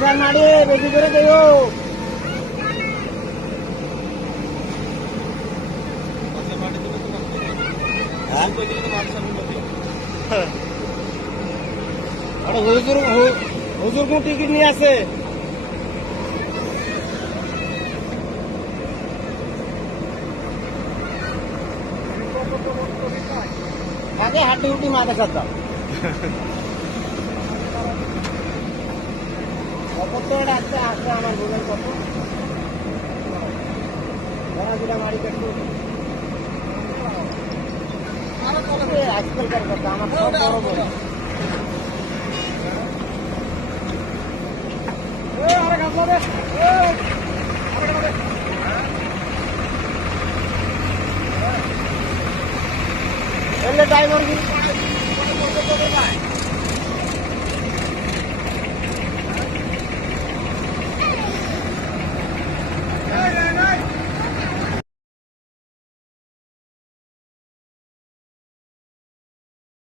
Sir মারি বেশি করে দেবো। হুজুর কোন টিকিট নিয়ে আছে? আগে হাঁটি উঠি মাথা সাথে কত আসছে আসছে আমার বোঝাই কত যেটা মারি কাটবো আজকালকার কথা আমার সব বড় বড় টাইমার